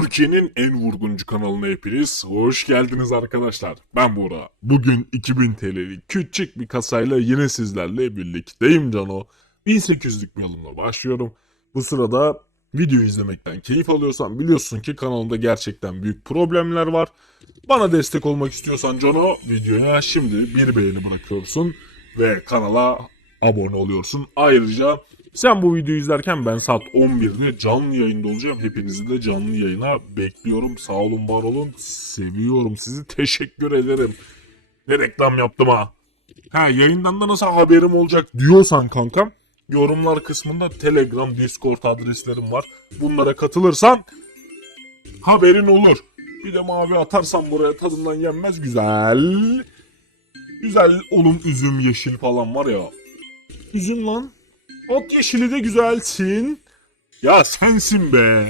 Türkiye'nin en vurguncu kanalına hepiniz hoş geldiniz arkadaşlar. Ben Buğra. Bugün 2000 TL'lik küçük bir kasayla yine sizlerle birlikteyim Cano. 1800'lük bir alımla başlıyorum. Bu sırada video izlemekten keyif alıyorsan biliyorsun ki kanalımda gerçekten büyük problemler var. Bana destek olmak istiyorsan Cano videoya şimdi bir beğeni bırakıyorsun ve kanala abone oluyorsun. Ayrıca sen bu videoyu izlerken ben saat 11'de canlı yayında olacağım. Hepinizi de canlı yayına bekliyorum. Sağ olun, var olun. Seviyorum sizi. Teşekkür ederim. Ne reklam yaptım ha. Ha yayından da nasıl haberim olacak diyorsan kankam. Yorumlar kısmında Telegram, Discord adreslerim var. Bunlara katılırsan haberin olur. Bir de mavi atarsan buraya tadından yenmez güzel. Güzel olum üzüm yeşil falan var ya. Üzüm lan. At yeşili de güzelsin. Ya sensin be.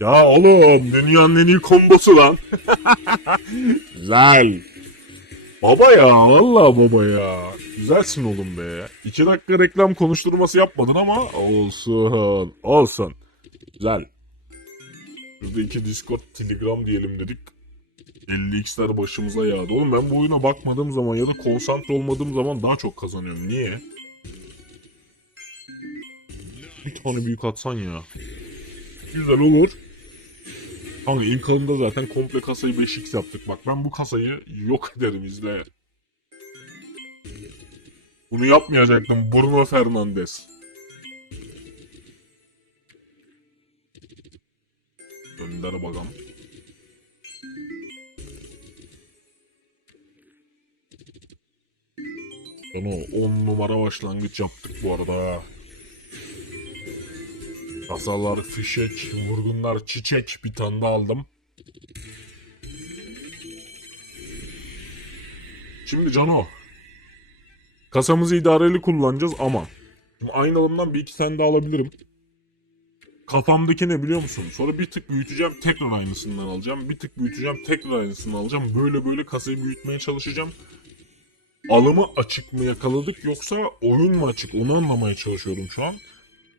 Ya oğlum dünyanın en iyi kombosu lan. Güzel. Baba ya vallahi baba ya. Güzelsin oğlum be. İki dakika reklam konuşturması yapmadın ama olsun. Olsun. Güzel. Şurada iki Discord, Telegram diyelim dedik. 50x'ler başımıza yağdı. Oğlum ben bu oyuna bakmadığım zaman ya da konsantre olmadığım zaman daha çok kazanıyorum. Niye? Bir tane büyük atsan ya. Güzel olur. Kanka ilk alımda zaten komple kasayı 5x yaptık. Bak ben bu kasayı yok ederim izle. Bunu yapmayacaktım Bruno Fernandes. Gönder bakalım. Onu 10 numara başlangıç yaptık bu arada. Kasalar, fişek, vurgunlar, çiçek bir tane daha aldım. Şimdi Cano. Kasamızı idareli kullanacağız ama şimdi aynı alımdan bir iki tane daha alabilirim. Kafamdaki ne biliyor musun? Sonra bir tık büyüteceğim tekrar aynısından alacağım. Bir tık büyüteceğim tekrar aynısından alacağım. Böyle böyle kasayı büyütmeye çalışacağım. Alımı açık mı yakaladık yoksa oyun mu açık onu anlamaya çalışıyorum şu an.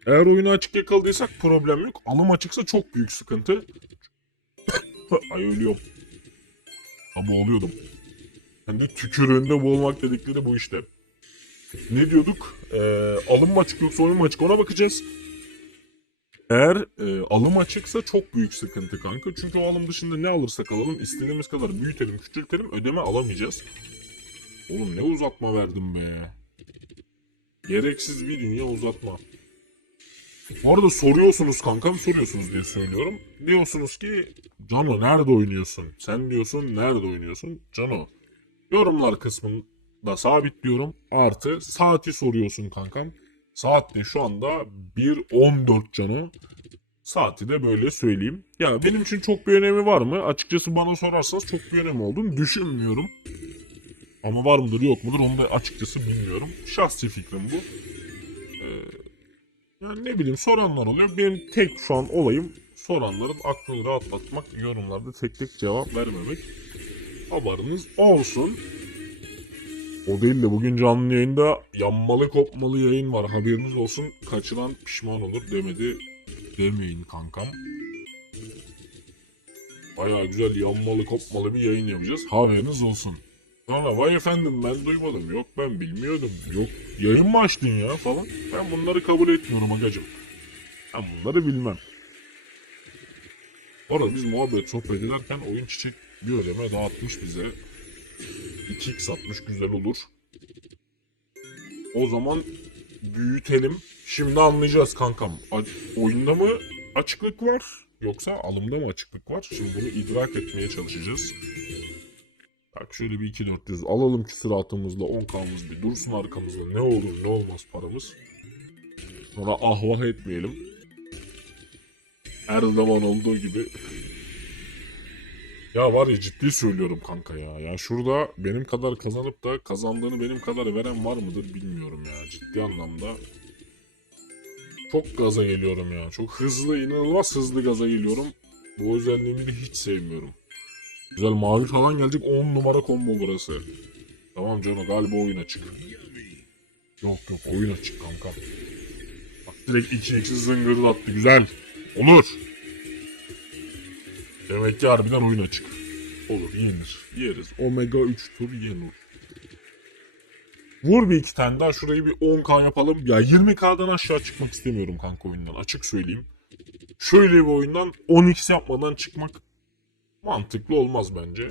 Eğer oyunu açık yakaladıysak problem yok. Alım açıksa çok büyük sıkıntı. Ay ölüyorum. Ama oluyordum. Hani tükürüğünde boğulmak dedikleri bu işte. Ne diyorduk? Ee, alım mı açık yoksa oyun mu açık ona bakacağız. Eğer e, alım açıksa çok büyük sıkıntı kanka. Çünkü o alım dışında ne alırsak alalım istediğimiz kadar büyütelim küçültelim ödeme alamayacağız. Oğlum ne uzatma verdim be. Gereksiz bir dünya uzatma. Bu arada soruyorsunuz kankam soruyorsunuz diye söylüyorum. Diyorsunuz ki Cano nerede oynuyorsun? Sen diyorsun nerede oynuyorsun? Cano. Yorumlar kısmında sabitliyorum. Artı saati soruyorsun kankam. Saat de şu anda 1.14 Cano. Saati de böyle söyleyeyim. Ya benim için çok bir önemi var mı? Açıkçası bana sorarsanız çok bir önemi olduğunu düşünmüyorum. Ama var mıdır yok mudur onu da açıkçası bilmiyorum. Şahsi fikrim bu. Ee, yani ne bileyim soranlar oluyor. Benim tek şu an olayım soranların aklını rahatlatmak, yorumlarda tek tek cevap vermemek. Haberiniz olsun. O değil de bugün canlı yayında yanmalı kopmalı yayın var. Haberiniz olsun. Kaçıran pişman olur demedi. Demeyin kankam. Baya güzel yanmalı kopmalı bir yayın yapacağız. Haberiniz olsun. Sonra vay efendim ben duymadım. Yok ben bilmiyordum. Yok yayın mı açtın ya falan. Ben bunları kabul etmiyorum agacım. Ben bunları bilmem. Bu arada biz muhabbet sohbet ederken oyun çiçek bir ödeme dağıtmış bize. 2x atmış güzel olur. O zaman büyütelim. Şimdi anlayacağız kankam. A- oyunda mı açıklık var yoksa alımda mı açıklık var? Şimdi bunu idrak etmeye çalışacağız. Bak şöyle bir 2400 alalım küsuratımızla 10k'mız bir dursun arkamızda ne olur ne olmaz paramız. Sonra ahvah etmeyelim. Her zaman olduğu gibi. Ya var ya ciddi söylüyorum kanka ya. Ya şurada benim kadar kazanıp da kazandığını benim kadar veren var mıdır bilmiyorum ya. Ciddi anlamda. Çok gaza geliyorum ya. Çok hızlı, inanılmaz hızlı gaza geliyorum. Bu özelliğimi hiç sevmiyorum. Güzel mavi falan gelecek 10 numara combo burası. Tamam Cano galiba oyun açık. Yok yok oyun açık kanka. Bak direkt 2 eksi zıngırdattı güzel. Olur. Demek ki harbiden oyun açık. Olur yenir. Yeriz. Omega 3 tur yenir. Vur bir iki tane daha şurayı bir 10k yapalım. Ya 20k'dan aşağı çıkmak istemiyorum kanka oyundan açık söyleyeyim. Şöyle bir oyundan 10x yapmadan çıkmak mantıklı olmaz bence.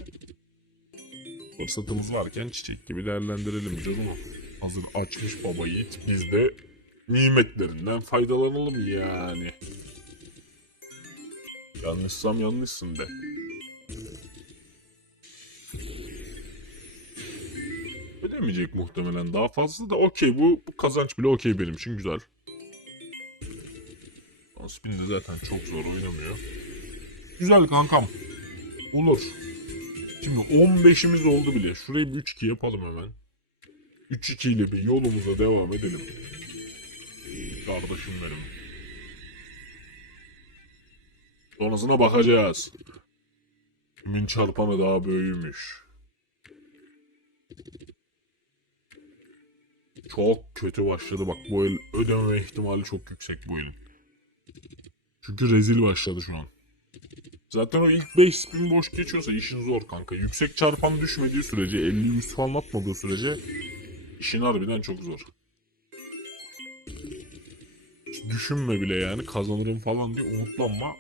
Fırsatımız varken çiçek gibi değerlendirelim canım. Hazır açmış baba yiğit biz de nimetlerinden faydalanalım yani. Yanlışsam yanlışsın de. Ödemeyecek muhtemelen daha fazla da okey bu, bu kazanç bile okey benim için güzel. Spin de zaten çok zor oynamıyor. Güzel kankam. Olur. Şimdi 15'imiz oldu bile. Şurayı bir 3-2 yapalım hemen. 3-2 ile bir yolumuza devam edelim. Kardeşim benim. Sonrasına bakacağız. Kimin çarpanı daha büyümüş. Çok kötü başladı bak bu el ödememe ihtimali çok yüksek bu elin. Çünkü rezil başladı şu an. Zaten o ilk 5 spin boş geçiyorsa işin zor kanka. Yüksek çarpan düşmediği sürece 50-100 falan atmadığı sürece işin harbiden çok zor. Hiç düşünme bile yani kazanırım falan diye umutlanma.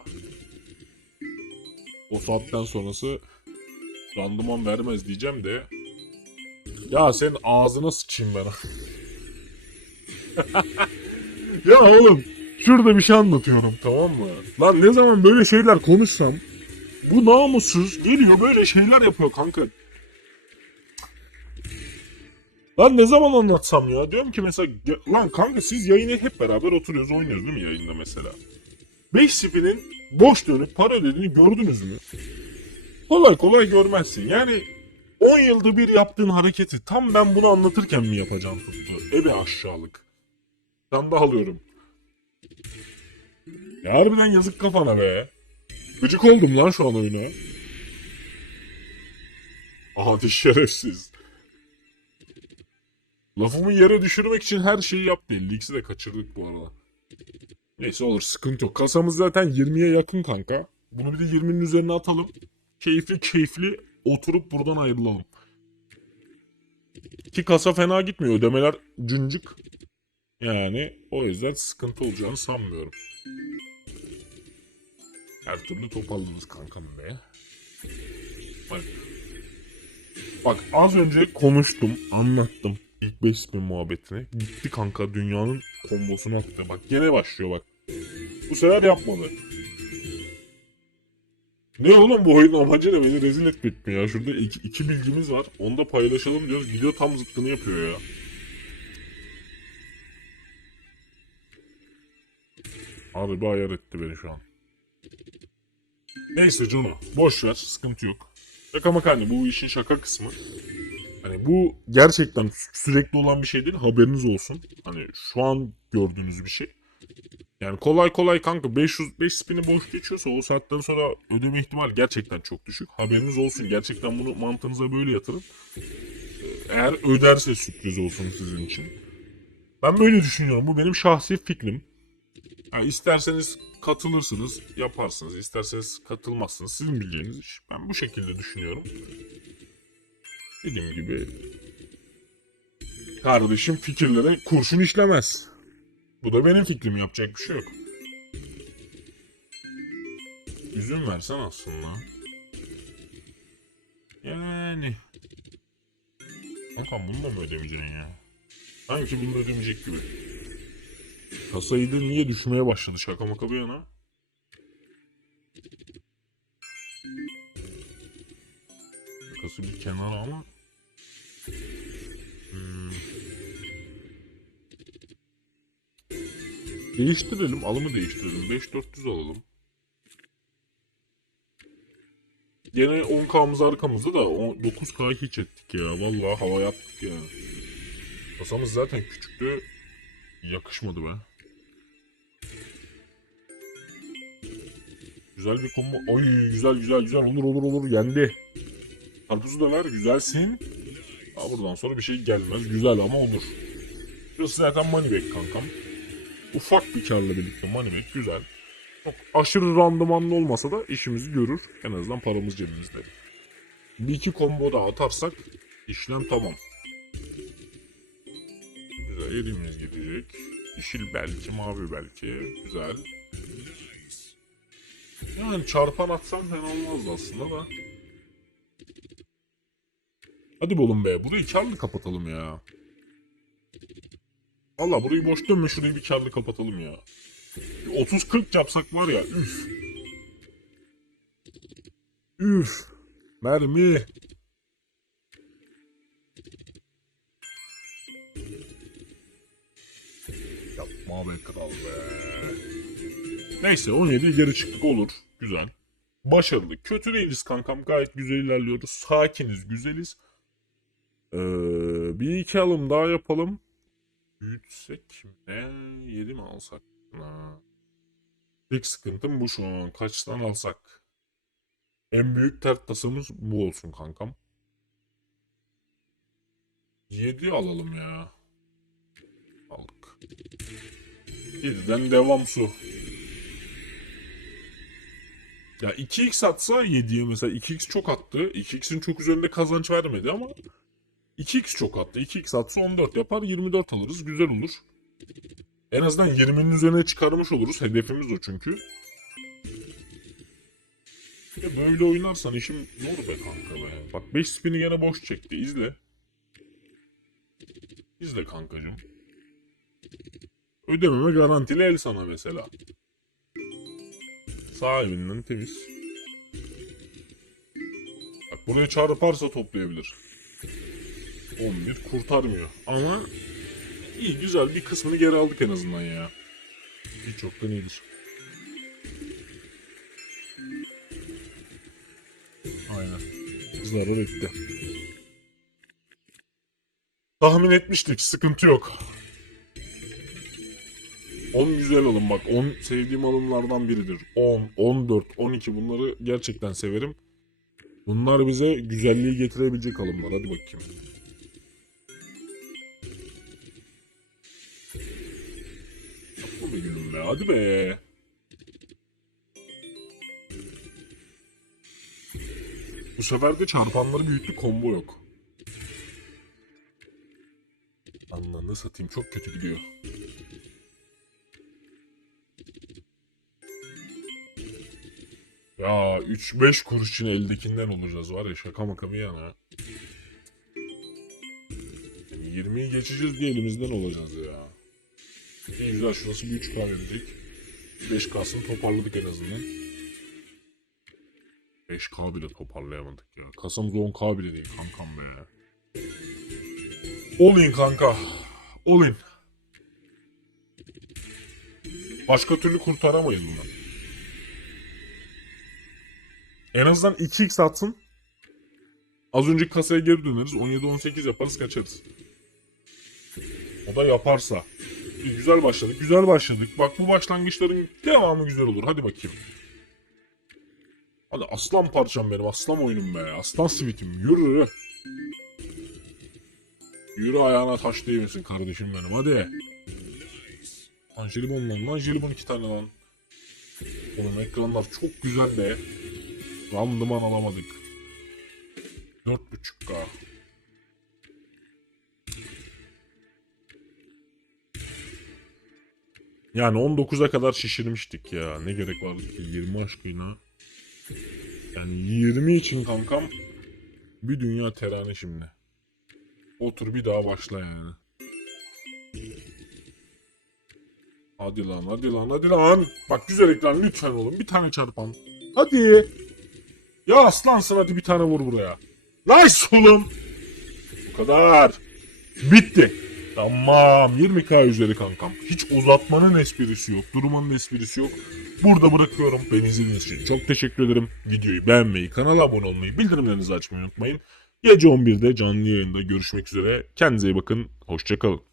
O saatten sonrası randıman vermez diyeceğim de ya senin ağzına sıçayım ben. ya oğlum şurada bir şey anlatıyorum tamam mı? Lan ne zaman böyle şeyler konuşsam bu namussuz geliyor böyle şeyler yapıyor kanka. Lan ne zaman anlatsam ya? Diyorum ki mesela lan kanka siz yayını hep beraber oturuyoruz oynuyoruz değil mi yayında mesela? 5 spinin boş dönüp para ödediğini gördünüz mü? Kolay kolay görmezsin. Yani 10 yılda bir yaptığın hareketi tam ben bunu anlatırken mi yapacağım tuttu? Ebe aşağılık. Ben de alıyorum. Ya harbiden yazık kafana be. Gıcık oldum lan şu an oyuna. Adi şerefsiz. Lafımı yere düşürmek için her şeyi yaptı. 50x'i de kaçırdık bu arada. Neyse olur sıkıntı yok. Kasamız zaten 20'ye yakın kanka. Bunu bir de 20'nin üzerine atalım. Keyifli keyifli oturup buradan ayrılalım. Ki kasa fena gitmiyor. Ödemeler cıncık. Yani o yüzden sıkıntı olacağını sanmıyorum. Her türlü toparlarız kankam be. Bak. Bak az önce konuştum, anlattım. İlk 5 spin muhabbetini. Gitti kanka dünyanın kombosunu attı. Bak gene başlıyor bak. Bu sefer yapmadı. Ne oğlum bu oyunun amacı ne? Beni rezil etmek mi ya? Şurada iki, iki bilgimiz var. Onu da paylaşalım diyoruz. Gidiyor tam zıttını yapıyor ya. Abi bir ayar etti beni şu an. Neyse canım. Boş ver. Sıkıntı yok. Şaka maka hani bu işin şaka kısmı. Hani bu gerçekten sü- sürekli olan bir şey değil. Haberiniz olsun. Hani şu an gördüğünüz bir şey. Yani kolay kolay kanka 500 5 spini boş geçiyorsa o saatten sonra ödeme ihtimali gerçekten çok düşük. Haberiniz olsun. Gerçekten bunu mantığınıza böyle yatırın. Eğer öderse sürpriz olsun sizin için. Ben böyle düşünüyorum. Bu benim şahsi fikrim. Ha, isterseniz katılırsınız, yaparsınız. İsterseniz katılmazsınız. Sizin bileceğiniz iş. Ben bu şekilde düşünüyorum. Dediğim gibi kardeşim fikirlere kurşun işlemez. Bu da benim fikrim. Yapacak bir şey yok. Üzüm versen aslında. Yani. Kankam bunu da mı ödemeyeceksin ya? Sanki bunu ödemeyecek gibi. Kasayı da niye düşmeye başladı şaka maka bir yana. Kası bir kenara ama. Hmm. Değiştirelim. Alımı değiştirelim. 5400 alalım. Gene 10k'mız arkamızda da o 9k hiç ettik ya. Vallahi hava yaptık ya. Kasamız zaten küçüktü. Yakışmadı be. Güzel bir combo. Oy güzel güzel güzel olur olur olur yendi. Karpuzu da ver güzelsin. Ha, buradan sonra bir şey gelmez. Güzel ama olur. Şurası zaten money back kankam. Ufak bir karla birlikte money back güzel. Çok aşırı randımanlı olmasa da işimizi görür. En azından paramız cebimizde. Bir iki combo da atarsak işlem tamam. Elimiz gidecek. Yeşil belki, mavi belki. Güzel. Yani çarpan atsam fena olmazdı aslında da. Hadi be oğlum be. Burayı karlı kapatalım ya. Valla burayı boş dönme şurayı bir karlı kapatalım ya. 30-40 yapsak var ya üf. Üf. Mermi. Yapma be kral be. Neyse 17 geri çıktık olur. Güzel. Başarılı. Kötü değiliz kankam. Gayet güzel ilerliyoruz. Sakiniz, güzeliz. Ee, bir iki alım daha yapalım. Büyütsek mi? 7 mi alsak? Ha. Tek sıkıntım bu şu an. Kaçtan alsak? En büyük dert tasamız bu olsun kankam. 7 alalım ya. Aldık. 7'den devam su. Ya 2x atsa 7'ye mesela 2x çok attı. 2x'in çok üzerinde kazanç vermedi ama 2x çok attı. 2x atsa 14 yapar 24 alırız. Güzel olur. En azından 20'nin üzerine çıkarmış oluruz. Hedefimiz o çünkü. Ya böyle oynarsan işim zor be kanka be. Bak 5 spin'i gene boş çekti. İzle. İzle kankacığım. Ödememe garantili el sana mesela. Sahibinden temiz. Bak buraya çarparsa toplayabilir. 11 kurtarmıyor. Ama iyi güzel bir kısmını geri aldık en azından ya. Hiç çoktan iyidir. Aynen. Zarar etti. Tahmin etmiştik. Sıkıntı yok. 10 güzel alım bak. 10 sevdiğim alımlardan biridir. 10, 14, 12 bunları gerçekten severim. Bunlar bize güzelliği getirebilecek alımlar. Hadi bakayım. Yapma be gülüm be. Hadi be. Bu sefer de çarpanları büyüttü combo yok. Anlanı satayım çok kötü gidiyor. Ya 3-5 kuruş için eldekinden olacağız var ya şaka maka bir yana. 20'yi geçeceğiz diye elimizden olacağız ya. İyi güzel şurası bir 3K verecek. 5K'sını toparladık en azından. 5K bile toparlayamadık ya. Kasamız 10K bile değil kankam be. All kanka. All. Başka türlü kurtaramayız bunu. En azından 2x atsın. Az önceki kasaya geri döneriz. 17-18 yaparız kaçarız. O da yaparsa. İyi, güzel başladık. Güzel başladık. Bak bu başlangıçların devamı güzel olur. Hadi bakayım. Hadi aslan parçam benim. Aslan oyunum be. Aslan sivitim. Yürü. Yürü ayağına taş değmesin kardeşim benim. Hadi. Lan jelibon lan. Lan jelibon iki tane lan. Oğlum ekranlar çok güzel be. Randıman alamadık. 4.5K. Yani 19'a kadar şişirmiştik ya. Ne gerek vardı ki 20 aşkına. Yani 20 için kankam bir dünya terane şimdi. Otur bir daha başla yani. Hadi lan hadi lan hadi lan. Bak güzel ekran lütfen oğlum bir tane çarpan. Hadi. Ya aslansın hadi bir tane vur buraya. Nice oğlum. Bu kadar. Bitti. Tamam 20k üzeri kankam. Hiç uzatmanın esprisi yok. Durmanın esprisi yok. Burada bırakıyorum. Beni izlediğiniz için çok teşekkür ederim. Videoyu beğenmeyi, kanala abone olmayı, bildirimlerinizi açmayı unutmayın. Gece 11'de canlı yayında görüşmek üzere. Kendinize iyi bakın. Hoşçakalın.